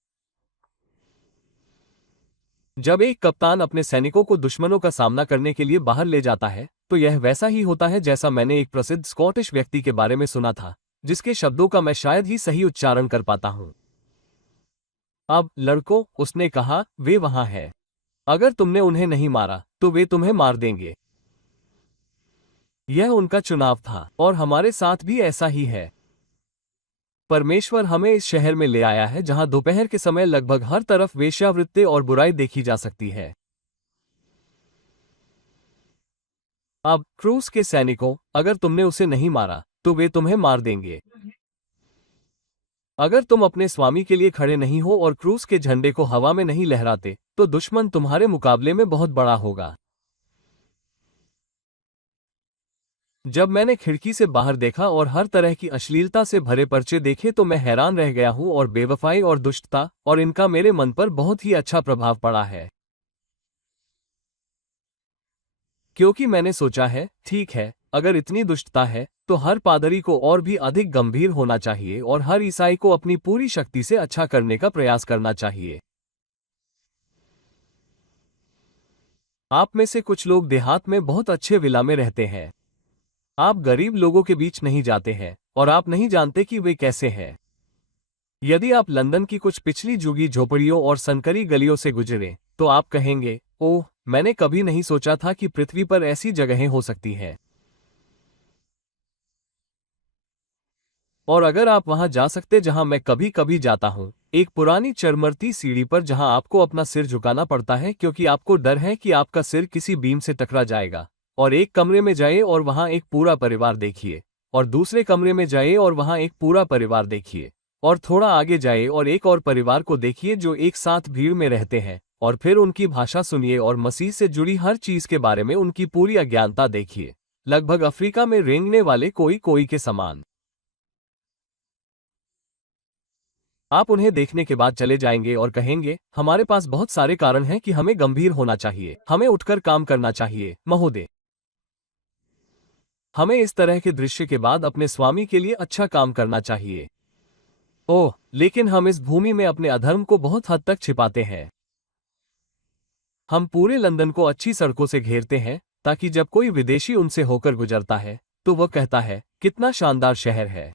जब एक कप्तान अपने सैनिकों को दुश्मनों का सामना करने के लिए बाहर ले जाता है, तो यह वैसा ही होता है जैसा मैंने एक प्रसिद्ध स्कॉटिश व्यक्ति के बारे में सुना था, जिसके शब्दों का मैं शायद ही सही उच्चारण कर पाता हूं। अब लड़कों, उसने कहा, वे वहां हैं। अगर तुमने उन्हें नहीं मारा, तो वे तुम्हें मार देंगे। यह उनका चुनाव था और हमारे साथ भी ऐसा ही है। परमेश्वर हमें इस शहर में ले आया है जहां दोपहर के समय लगभग हर तरफ वेश्यावृत्ति और बुराई देखी जा सकती है। अब क्रूस के सैनिकों, अगर तुमने उसे नहीं मारा, तो वे तुम्हें मार देंगे। अगर तुम अपने स्वामी के लिए खड़े नहीं हो और क्रूस के झंडे को हवा में नहीं लहराते, तो दुश्मन तुम्हारे मुकाबले में बहुत बड़ा होगा। जब मैंने खिड़की से बाहर देखा और हर तरह की अश्लीलता से भरे पर्चे देखे तो मैं हैरान रह गया हूं, और बेवफाई और दुष्टता और इनका मेरे मन पर बहुत ही अच्छा प्रभाव पड़ा है। क्योंकि मैंने सोचा है, ठीक है, अगर इतनी दुष्टता है तो हर पादरी को और भी अधिक गंभीर होना चाहिए और हर ईसाई को अपनी पूरी शक्ति से अच्छा करने का प्रयास करना चाहिए। आप में से कुछ लोग देहात में बहुत अच्छे विला में रहते हैं। आप गरीब लोगों के बीच नहीं जाते हैं और आप नहीं जानते कि वे कैसे हैं। यदि आप लंदन की कुछ पिछली झुग्गी झोपड़ियों और संकरी गलियों से गुजरे तो आप कहेंगे, ओह, मैंने कभी नहीं सोचा था कि पृथ्वी पर ऐसी जगहें हो सकती हैं। और अगर आप वहां जा सकते जहां मैं कभी कभी जाता हूं, एक पुरानी चरमरती सीढ़ी पर जहां आपको अपना सिर झुकाना पड़ता है क्योंकि आपको डर है कि आपका सिर किसी बीम से टकरा जाएगा, और एक कमरे में जाइए और वहां एक पूरा परिवार देखिए, और दूसरे कमरे में जाइए और वहां एक पूरा परिवार देखिए, और थोड़ा आगे जाइए और एक और परिवार को देखिए जो एक साथ भीड़ में रहते हैं, और फिर उनकी भाषा सुनिए और मसीह से जुड़ी हर चीज के बारे में उनकी पूरी अज्ञानता देखिए, लगभग अफ्रीका में रेंगने वाले कोई कोई के समान। आप उन्हें देखने के बाद चले जाएंगे और कहेंगे, हमारे पास बहुत सारे कारण हैं कि हमें गंभीर होना चाहिए, हमें उठकर काम करना चाहिए, महोदय। हमें इस तरह के दृश्य के बाद अपने स्वामी के लिए अच्छा काम करना चाहिए। ओह, लेकिन हम इस भूमि में अपने अधर्म को बहुत हद तक छिपाते हैं। हम पूरे लंदन को अच्छी सड़कों से घेरते हैं ताकि जब कोई विदेशी उनसे होकर गुजरता है तो वह कहता है, कितना शानदार शहर है।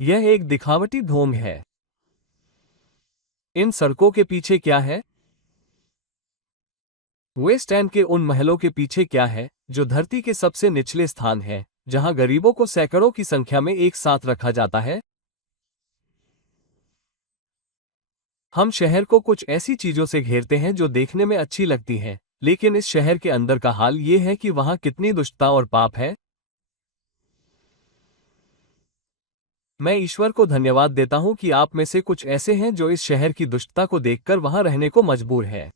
यह एक दिखावटी ढोंग है। इन सड़कों के पीछे क्या है? वेस्ट एंड के उन महलों के पीछे क्या है जो धरती के सबसे निचले स्थान है, जहां गरीबों को सैकड़ों की संख्या में एक साथ रखा जाता है? हम शहर को कुछ ऐसी चीजों से घेरते हैं जो देखने में अच्छी लगती हैं, लेकिन इस शहर के अंदर का हाल ये है कि वहां कितनी दुष्टता और पाप है। मैं ईश्वर को धन्यवाद देता हूं कि आप में से कुछ ऐसे हैं जो इस शहर की दुष्टता को देखकर वहां रहने को मजबूर हैं।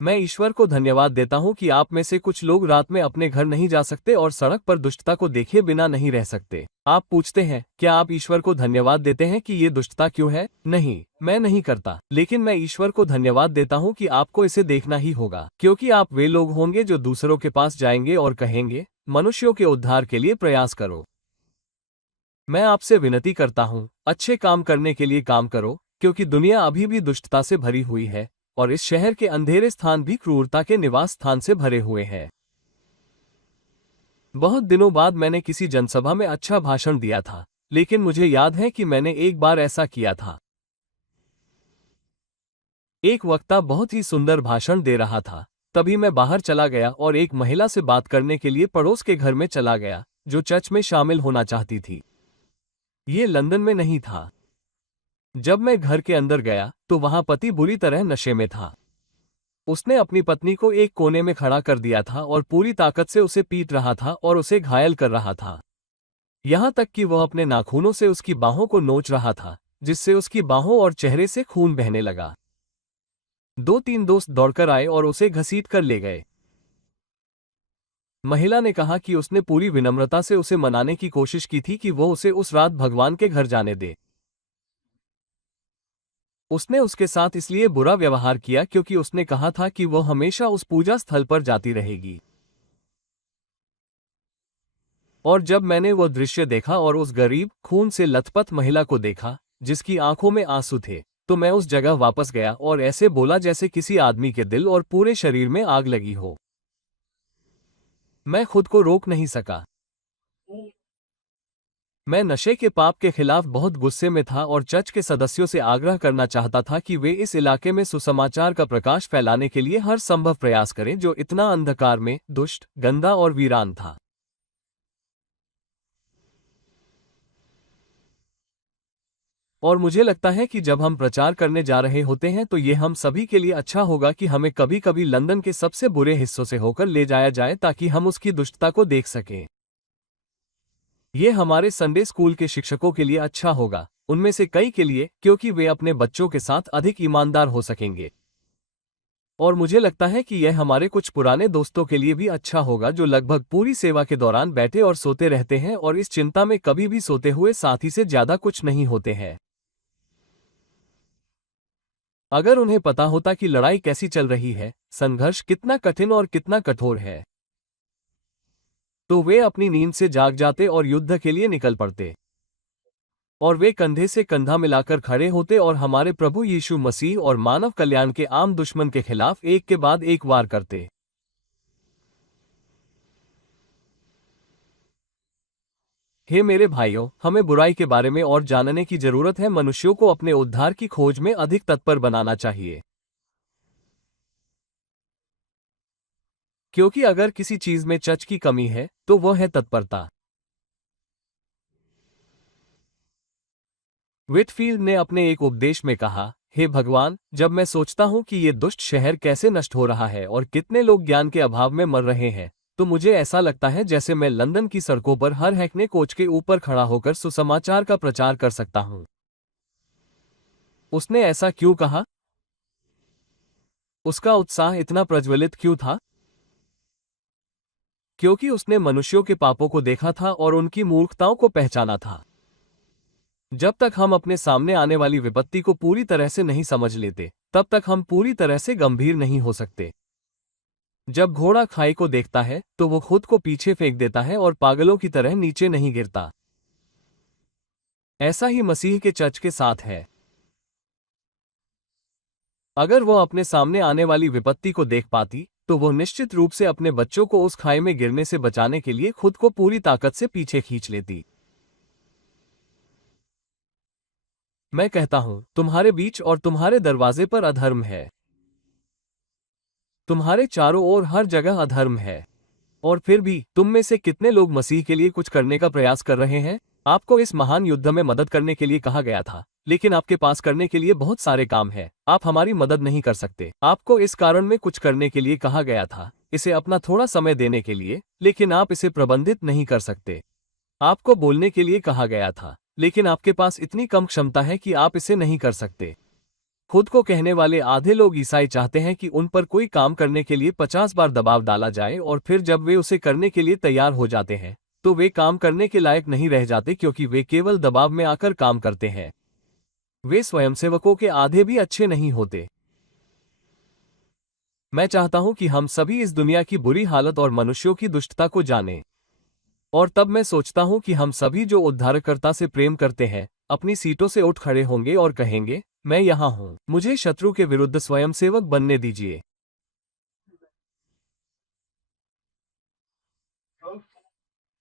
मैं ईश्वर को धन्यवाद देता हूं कि आप में से कुछ लोग रात में अपने घर नहीं जा सकते और सड़क पर दुष्टता को देखे बिना नहीं रह सकते। आप पूछते हैं, क्या आप ईश्वर को धन्यवाद देते हैं कि ये दुष्टता क्यों है? नहीं, मैं नहीं करता, लेकिन मैं ईश्वर को धन्यवाद देता हूं कि आपको इसे देखना ही होगा, क्योंकि आप वे लोग होंगे जो दूसरों के पास जाएंगे और कहेंगे, मनुष्यों के उद्धार के लिए प्रयास करो। मैं आपसे विनती करता हूं, अच्छे काम करने के लिए काम करो, क्योंकि दुनिया अभी भी दुष्टता से भरी हुई है और इस शहर के अंधेरे स्थान भी क्रूरता के निवास स्थान से भरे हुए हैं। बहुत दिनों बाद मैंने किसी जनसभा में अच्छा भाषण दिया था, लेकिन मुझे याद है कि मैंने एक बार ऐसा किया था। एक वक्ता बहुत ही सुंदर भाषण दे रहा था, तभी मैं बाहर चला गया और एक महिला से बात करने के लिए पड़ोस के घर में चला गया जो चर्च में शामिल होना चाहती थी। ये लंदन में नहीं था। जब मैं घर के अंदर गया तो वहां पति बुरी तरह नशे में था। उसने अपनी पत्नी को एक कोने में खड़ा कर दिया था और पूरी ताकत से उसे पीट रहा था और उसे घायल कर रहा था, यहां तक कि वह अपने नाखूनों से उसकी बाहों को नोच रहा था, जिससे उसकी बाहों और चेहरे से खून बहने लगा। 2-3 दोस्त दौड़कर आए और उसे घसीट कर ले गए। महिला ने कहा कि उसने पूरी विनम्रता से उसे मनाने की कोशिश की थी कि वो उसे उस रात भगवान के घर जाने दे। उसने उसके साथ इसलिए बुरा व्यवहार किया क्योंकि उसने कहा था कि वह हमेशा उस पूजा स्थल पर जाती रहेगी। और जब मैंने वो दृश्य देखा और उस गरीब, खून से लथपथ महिला को देखा जिसकी आंखों में आंसू थे, तो मैं उस जगह वापस गया और ऐसे बोला जैसे किसी आदमी के दिल और पूरे शरीर में आग लगी हो। मैं खुद को रोक नहीं सका। मैं नशे के पाप के खिलाफ बहुत गुस्से में था और चर्च के सदस्यों से आग्रह करना चाहता था कि वे इस इलाके में सुसमाचार का प्रकाश फैलाने के लिए हर संभव प्रयास करें जो इतना अंधकार में, दुष्ट, गंदा और वीरान था। और मुझे लगता है कि जब हम प्रचार करने जा रहे होते हैं तो ये हम सभी के लिए अच्छा होगा कि हमें कभी कभी लंदन के सबसे बुरे हिस्सों से होकर ले जाया जाए ताकि हम उसकी दुष्टता को देख सकें। ये हमारे संडे स्कूल के शिक्षकों के लिए अच्छा होगा, उनमें से कई के लिए, क्योंकि वे अपने बच्चों के साथ अधिक ईमानदार हो सकेंगे। और मुझे लगता है कि यह हमारे कुछ पुराने दोस्तों के लिए भी अच्छा होगा जो लगभग पूरी सेवा के दौरान बैठे और सोते रहते हैं और इस चिंता में कभी भी सोते हुए साथी से ज्यादा कुछ नहीं होते हैं। अगर उन्हें पता होता कि लड़ाई कैसी चल रही है, संघर्ष कितना कठिन और कितना कठोर है, तो वे अपनी नींद से जाग जाते और युद्ध के लिए निकल पड़ते। और वे कंधे से कंधा मिलाकर खड़े होते और हमारे प्रभु यीशु मसीह और मानव कल्याण के आम दुश्मन के खिलाफ एक के बाद एक वार करते। हे मेरे भाइयों, हमें बुराई के बारे में और जानने की जरूरत है। मनुष्यों को अपने उद्धार की खोज में अधिक तत्पर बनाना चाहिए, क्योंकि अगर किसी चीज में चच की कमी है तो वह है तत्परता। व्हिटफील्ड ने अपने एक उपदेश में कहा, हे भगवान, जब मैं सोचता हूं कि ये दुष्ट शहर कैसे नष्ट हो रहा है और कितने लोग ज्ञान के अभाव में मर रहे हैं, तो मुझे ऐसा लगता है जैसे मैं लंदन की सड़कों पर हर हैकने कोच के ऊपर खड़ा होकर सुसमाचार का प्रचार कर सकता हूं। उसने ऐसा क्यों कहा? उसका उत्साह इतना प्रज्वलित क्यों था? क्योंकि उसने मनुष्यों के पापों को देखा था और उनकी मूर्खताओं को पहचाना था। जब तक हम अपने सामने आने वाली विपत्ति को पूरी तरह से नहीं समझ लेते, तब तक हम पूरी तरह से गंभीर नहीं हो सकते। जब घोड़ा खाई को देखता है तो वो खुद को पीछे फेंक देता है और पागलों की तरह नीचे नहीं गिरता। ऐसा ही मसीह के चर्च के साथ है। अगर वो अपने सामने आने वाली विपत्ति को देख पाती, तो वो निश्चित रूप से अपने बच्चों को उस खाई में गिरने से बचाने के लिए खुद को पूरी ताकत से पीछे खींच लेती। मैं कहता हूं, तुम्हारे बीच और तुम्हारे दरवाजे पर अधर्म है। तुम्हारे चारों ओर हर जगह अधर्म है। और फिर भी तुम में से कितने लोग मसीह के लिए कुछ करने का प्रयास कर रहे हैं? आपको इस महान युद्ध में मदद करने के लिए कहा गया था, लेकिन आपके पास करने के लिए बहुत सारे काम हैं। आप हमारी मदद नहीं कर सकते। आपको इस कारण में कुछ करने के लिए कहा गया था, इसे अपना थोड़ा समय देने के लिए, लेकिन आप इसे प्रबंधित नहीं कर सकते। आपको बोलने के लिए कहा गया था, लेकिन आपके पास इतनी कम क्षमता है कि आप इसे नहीं कर सकते। खुद को कहने वाले आधे लोग ईसाई चाहते हैं कि उन पर कोई काम करने के लिए 50 बार दबाव डाला जाए और फिर जब वे उसे करने के लिए तैयार हो जाते हैं, तो वे काम करने के लायक नहीं रह जाते क्योंकि वे केवल दबाव में आकर काम करते हैं। वे स्वयंसेवकों के आधे भी अच्छे नहीं होते। मैं चाहता हूं कि हम सभी इस दुनिया की बुरी हालत और मनुष्यों की दुष्टता को जानें। और तब मैं सोचता हूं कि हम सभी जो उद्धारकर्ता से प्रेम करते हैं, अपनी सीटों से उठ खड़े होंगे और कहेंगे, मैं यहां हूं, मुझे शत्रु के विरुद्ध स्वयंसेवक बनने दीजिए।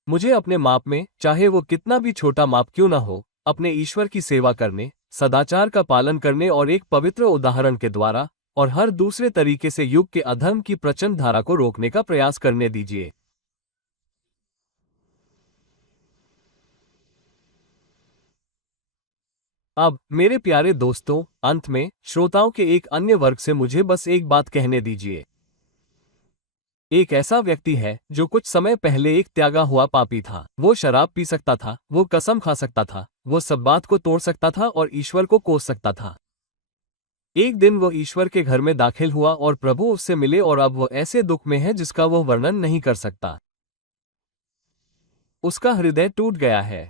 मुझे अपने माप में, चाहे वो कितना भी छोटा माप क्यों न हो, अपने ईश्वर की सेवा करने, सदाचार का पालन करने और एक पवित्र उदाहरण के द्वारा और हर दूसरे तरीके से युग के अधर्म की प्रचंड धारा को रोकने का प्रयास करने दीजिए। अब मेरे प्यारे दोस्तों, अंत में श्रोताओं के एक अन्य वर्ग से मुझे बस एक बात कहने दीजिए। एक ऐसा व्यक्ति है जो कुछ समय पहले एक त्यागा हुआ पापी था। वो शराब पी सकता था, वो कसम खा सकता था, वो सब बात को तोड़ सकता था और ईश्वर को कोस सकता था। एक दिन वो ईश्वर के घर में दाखिल हुआ और प्रभु उससे मिले और अब वो ऐसे दुख में है जिसका वो वर्णन नहीं कर सकता। उसका हृदय टूट गया है।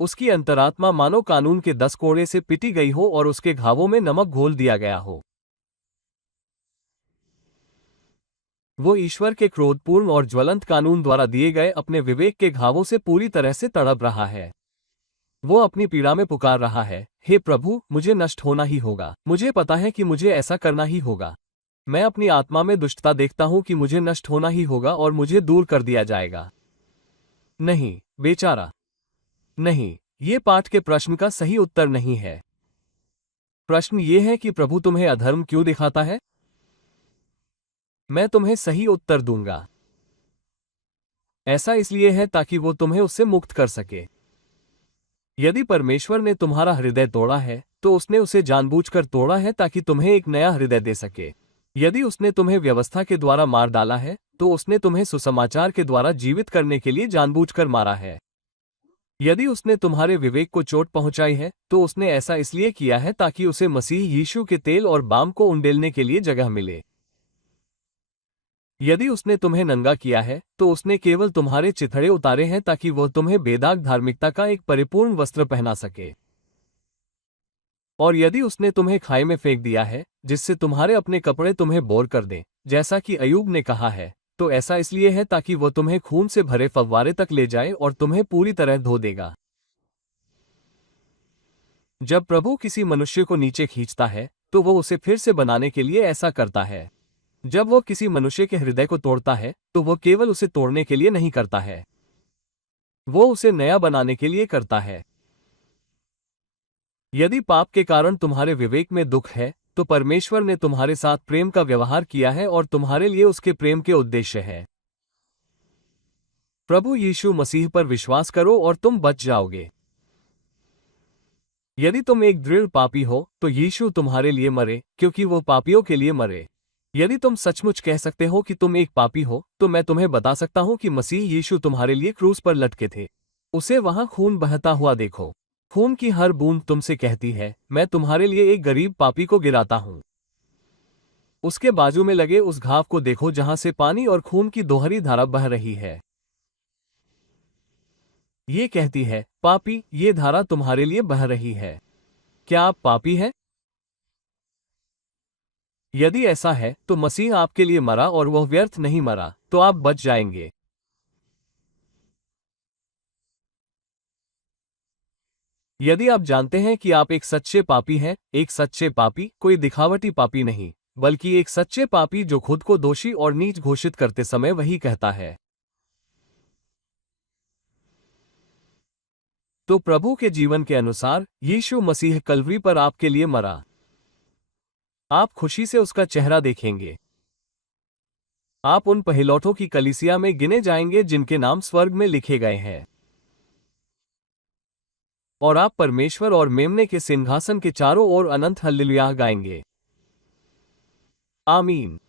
उसकी अंतरात्मा मानो कानून के 10 कोड़े से पिटी गई हो और उसके घावों में नमक घोल दिया गया हो। वो ईश्वर के क्रोधपूर्ण और ज्वलंत कानून द्वारा दिए गए अपने विवेक के घावों से पूरी तरह से तड़प रहा है। वो अपनी पीड़ा में पुकार रहा है, हे प्रभु, मुझे नष्ट होना ही होगा। मुझे पता है कि मुझे ऐसा करना ही होगा। मैं अपनी आत्मा में दुष्टता देखता हूं कि मुझे नष्ट होना ही होगा और मुझे दूर कर दिया जाएगा। नहीं, बेचारा। नहीं, ये पाठ के प्रश्न का सही उत्तर नहीं है। प्रश्न ये है कि प्रभु तुम्हें अधर्म क्यों दिखाता है? मैं तुम्हें सही उत्तर दूंगा। ऐसा इसलिए है ताकि वो तुम्हें उससे मुक्त कर सके। यदि परमेश्वर ने तुम्हारा हृदय तोड़ा है, तो उसने उसे जानबूझकर तोड़ा है ताकि तुम्हें एक नया हृदय दे सके। यदि उसने तुम्हें व्यवस्था के द्वारा मार डाला है, तो उसने तुम्हें सुसमाचार के द्वारा जीवित करने के लिए जानबूझकर मारा है। यदि उसने तुम्हारे विवेक को चोट पहुंचाई है, तो उसने ऐसा इसलिए किया है ताकि उसे मसीह यीशु के तेल और बाम को उंडेलने के लिए जगह मिले। यदि उसने तुम्हें नंगा किया है, तो उसने केवल तुम्हारे चिथड़े उतारे हैं ताकि वह तुम्हें बेदाग धार्मिकता का एक परिपूर्ण वस्त्र पहना सके। और यदि उसने तुम्हें खाई में फेंक दिया है, जिससे तुम्हारे अपने कपड़े तुम्हें बोर कर दें, जैसा कि अय्यूब ने कहा है, तो ऐसा इसलिए है ताकि वह तुम्हें खून से भरे फव्वारे तक ले जाए और तुम्हें पूरी तरह धो देगा। जब प्रभु किसी मनुष्य को नीचे खींचता है, तो वह उसे फिर से बनाने के लिए ऐसा करता है। जब वह किसी मनुष्य के हृदय को तोड़ता है, तो वह केवल उसे तोड़ने के लिए नहीं करता है, वो उसे नया बनाने के लिए करता है। यदि पाप के कारण तुम्हारे विवेक में दुख है, तो परमेश्वर ने तुम्हारे साथ प्रेम का व्यवहार किया है और तुम्हारे लिए उसके प्रेम के उद्देश्य है। प्रभु यीशु मसीह पर विश्वास करो और तुम बच जाओगे। यदि तुम एक दृढ़ पापी हो, तो यीशु तुम्हारे लिए मरे, क्योंकि वो पापियों के लिए मरे। यदि तुम सचमुच कह सकते हो कि तुम एक पापी हो, तो मैं तुम्हें बता सकता हूं कि मसीह यीशु तुम्हारे लिए क्रूस पर लटके थे। उसे वहां खून बहता हुआ देखो। खून की हर बूंद तुमसे कहती है, मैं तुम्हारे लिए एक गरीब पापी को गिराता हूं। उसके बाजू में लगे उस घाव को देखो जहां से पानी और खून की दोहरी धारा बह रही है। ये कहती है, पापी, ये धारा तुम्हारे लिए बह रही है। क्या आप पापी हैं? यदि ऐसा है, तो मसीह आपके लिए मरा और वह व्यर्थ नहीं मरा, तो आप बच जाएंगे। यदि आप जानते हैं कि आप एक सच्चे पापी हैं, एक सच्चे पापी कोई दिखावटी पापी नहीं, बल्कि एक सच्चे पापी जो खुद को दोषी और नीच घोषित करते समय वही कहता है, तो प्रभु के जीवन के अनुसार यीशु मसीह कल्वरी पर आपके लिए मरा। आप खुशी से उसका चेहरा देखेंगे। आप उन पहिलौठों की कलीसिया में गिने जाएंगे जिनके नाम स्वर्ग में लिखे गए हैं। और आप परमेश्वर और मेमने के सिंहासन के चारों ओर अनंत हल्लेलुया गाएंगे। आमीन।